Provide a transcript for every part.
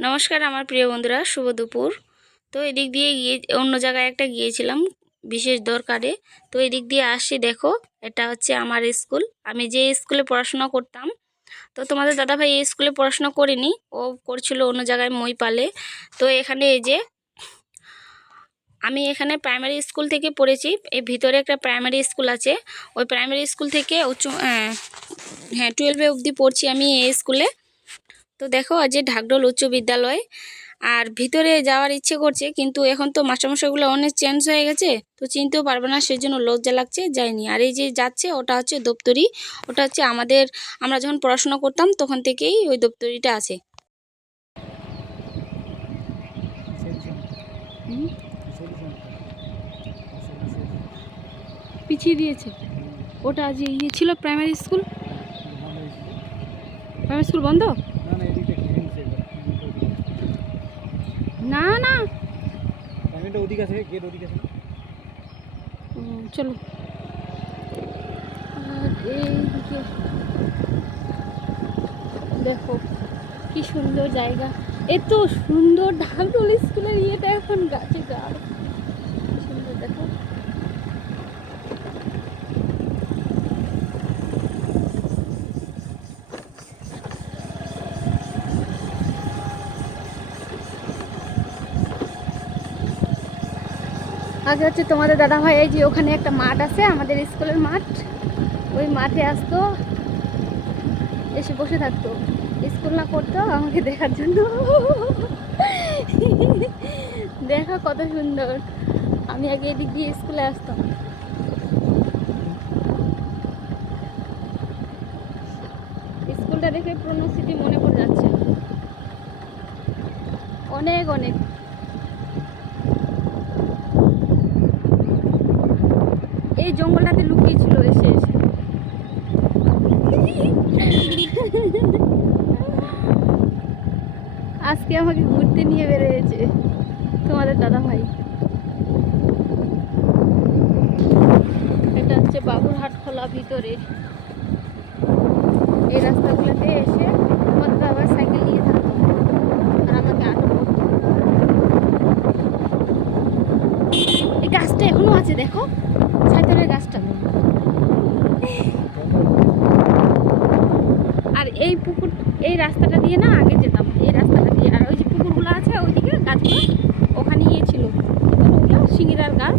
নমস্কার আমার প্রিয় বন্ধুরা, শুভ দুপুর। তো এদিক দিয়ে গিয়ে, অন্য জায়গায় একটা গিয়েছিলাম, বিশেষ দরকারে। তো এদিক দিয়ে আসি দেখো, এটা হচ্ছে আমার স্কুল। আমি যে স্কুলে পড়াশোনা করতাম, তো তোমাদের দাদাভাই এই স্কুলে পড়াশোনা করিনি। ও করছিল অন্য জায়গায় মই পালে। তো এখানে এই যে, আমি এখানে প্রাইমারি স্কুল থেকে পড়েছি। এই ভিতরে একটা প্রাইমারি স্কুল আছে। ওই প্রাইমারি স্কুল থেকে উচ্চ হ্যাঁ টুয়েলভে অবধি পড়ছি আমি এই স্কুলে। তো দেখো আজ যে ঢাকডোল উচ্চ বিদ্যালয় আর ভিতরে যাওয়ার ইচ্ছে করছে কিন্তু এখন তো মাস্টারমশাইগুলো অনেক চেঞ্জ হয়ে গেছে তো চিনতেও পারবে না সেজন্য লজ্জা লাগছে যায়নি। আর এই যে যাচ্ছে ওটা হচ্ছে দপ্তরি ওটা হচ্ছে আমাদের আমরা যখন পড়াশোনা করতাম তখন থেকেই ওই দপ্তরিটা আছে। পিছিয়ে দিয়েছে। ওটা আজ ইয়ে ছিল প্রাইমারি স্কুল প্রাইমারি স্কুল বন্ধ? না না। ওদিকে আছে গেট ওদিকে আছে চলো। এইদিকে দেখো কি সুন্দর জায়গা। এত সুন্দর ঢাকডোল স্কুলের ইয়েটা এখন গাছে গাছ আগে হচ্ছে তোমাদের দাদা ভাই, এই যে ওখানে একটা মাঠ আছে, আমাদের স্কুলের মাঠ। ওই মাঠে আসতো, এসে বসে থাকতো। স্কুল না করতো, আমাকে দেখার জন্য। দেখা কত সুন্দর। আমি আগে এদিক দিয়ে স্কুলে আসতাম। স্কুলটা দেখে পুরনো স্মৃতি মনে পড়ে যাচ্ছে। অনেক অনেক। এই জঙ্গলটাতে লুকিয়ে ছিল এসে এসে। আজকে আমাকে ঘুরতে নিয়ে বেরিয়েছে তোমাদের দাদা ভাই এটা হচ্ছে বাবুরহাট খোলা ভিতরে। এই রাস্তাগুলোতে এসে দাদা সাইকেল নিয়ে এই আছে, দেখো। গাছটা আর এই পুকুর, এই রাস্তাটা দিয়ে না আগে যেতাম। এই রাস্তাটা দিয়ে, আর ওই যে পুকুরগুলো আছে ওইদিকে গাছগুলো ওখানে গিয়ে ছিল। ওগুলো শিঙিরার গাছ।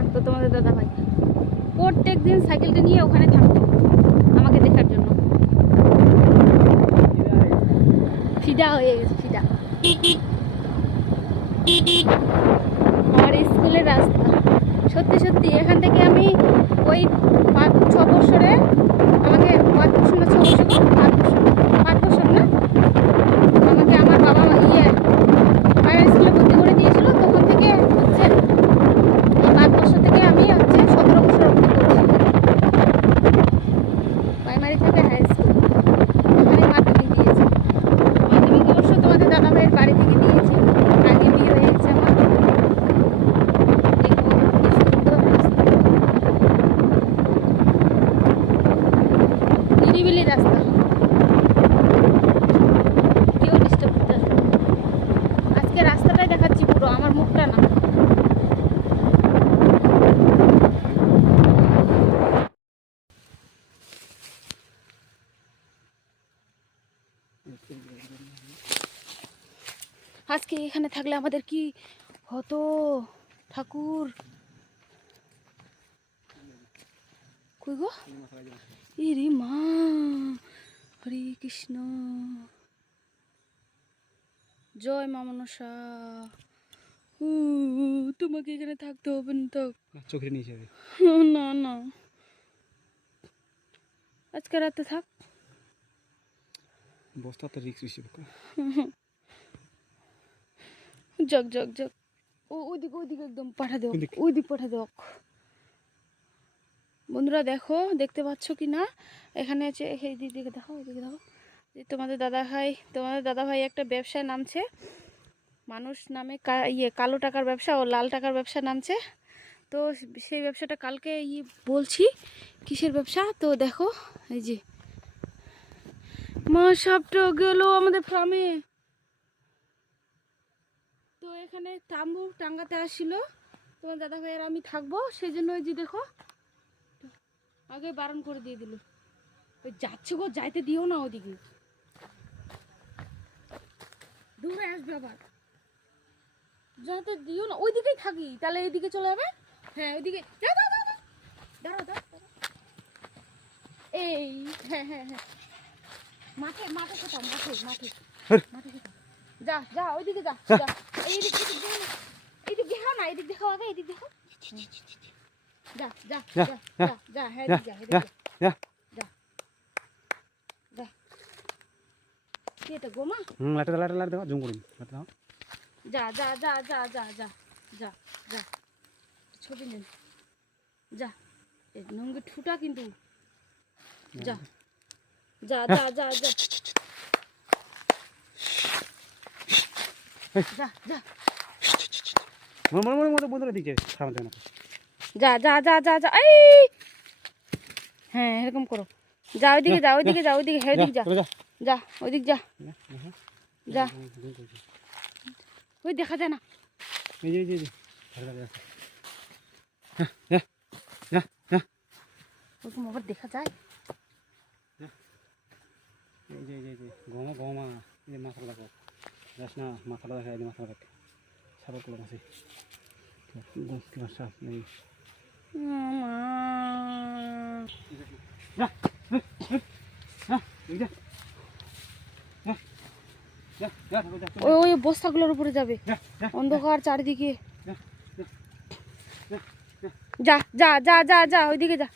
থাকতো তোমাদের দাদা ভাই প্রত্যেক দিন সাইকেলটা নিয়ে ওখানে থাকতো আমাকে দেখার জন্য। ফিদা হয়ে গেছে, ফিদা। আমার স্কুলের রাস্তা। সত্যি সত্যি, এখান থেকে আমি ওই পাঁচ, ছ বছরে আমাকে পাঁচ বছর না, ছ বছর পাঁচ বছর, পাঁচ বছর না আমাকে আমার বাবা ইয়ে প্রাইমারি স্কুলে ভর্তি করে দিয়েছিল তখন থেকে হচ্ছে এই পাঁচ বছর থেকে আমি হচ্ছে সতেরো বছর অবধি করছি প্রাইমারি থেকে হাই স্কুল ওখানে মাধ্যমিক দিয়েছি মাধ্যমিক অবশ্য তোমাদের দাদা ভাইয়ের বাড়ি থেকে দিয়েছি আগে বিয়ে হয়ে গেছে আমার দেখো কি সুন্দর রাস্তা নিরিবিলি রাস্তা কেউ ডিস্টার্ব করতে আসবে না। আজকে রাস্তাটাই দেখাচ্ছি পুরো আমার মুখটা না আজকে এখানে থাকলে আমাদের কি হতো? ঠাকুর। কই গো? ইরে মা হরে কৃষ্ণ। জয় মা মনসা। তোমাকে এখানে থাকতে হবে না তো? না চোখে নিয়েছে আগে না না। আজকে রাতে থাক। বস্তা তো রিক্স বেশি যাক যাক যাক ও ওইদিকে ওইদিকে একদম পাঠা দেও? ওইদিক। পাঠা দেও বন্ধুরা দেখো দেখতে পাচ্ছ কি না? এখানে আছে এই দিক দিকে দেখো ওইদিকে দেখো। যে তোমাদের দাদা ভাই তোমাদের দাদা ভাই একটা ব্যবসায় নামছে। মানুষ নামে ইয়ে কালো টাকার ব্যবসা ও লাল টাকার ব্যবসা নামছে। তো সেই ব্যবসাটা কালকে ই বলছি কিসের ব্যবসা? তো দেখো এই যে। মা সাপটা গেল আমাদের ফার্মে। এখানে তাম্বু টাঙ্গাতে আসছিল। তোমার দাদা ভাইয়ের আমি থাকব সেই জন্য ওই যে দেখো আগে বারণ করে দিয়ে দিল। ওই যাচ্ছে গো যাইতে দিও না ওদিকে। দূরে আসবে আবার। যাতে দিও না ওইদিকেই থাকি তাহলে এইদিকে চলে যাবে? হ্যাঁ ওইদিকে। দাঁড়াও দাঁড়াও। এই হ্যাঁ হ্যাঁ হ্যাঁ। মাঠে মাঠে কোথাও মাঠে মাঠে। মাঠে কোথাও যা যা ওইদিকে যা যা। দেখাও না দেখাও আগে যা যা যা, যা যা, যা যা হ্যাঁ যা, যা এটা গোমা হুম লাইটে দাও লাইটে লাইটে দাও জুম করুন লাইটে দাও যা যা যা যা যা যা যা যা ছবি নেন যা নঙ্গি ঠুটা কিন্তু যা যা যা যা যা যা যা মনে মনে মনে বন্ধুরা দিকে খারাপ দেয় না। যা যা যা যা যা এই! হ্যাঁ এরকম করো। যা ওইদিকে যা ওইদিকে যা ওইদিকে হ্যাঁ ওইদিকে যা। যা। যা ওইদিক যা। যা, যা। ওই দেখা যায় না। এই যে এই। ওরকম আবার দেখা যায়? এই যে এই যে গমা গমা। এই মাথাটা দেখো। যাস না মাথাটা দেখা যায় মাথাটা কাটে সাপের কলম আছে সাপ নেই ওই ওই বস্তাগুলোর উপরে যাবে। অন্ধকার চারিদিকে। যা যা যা যা যা। ওইদিকে যা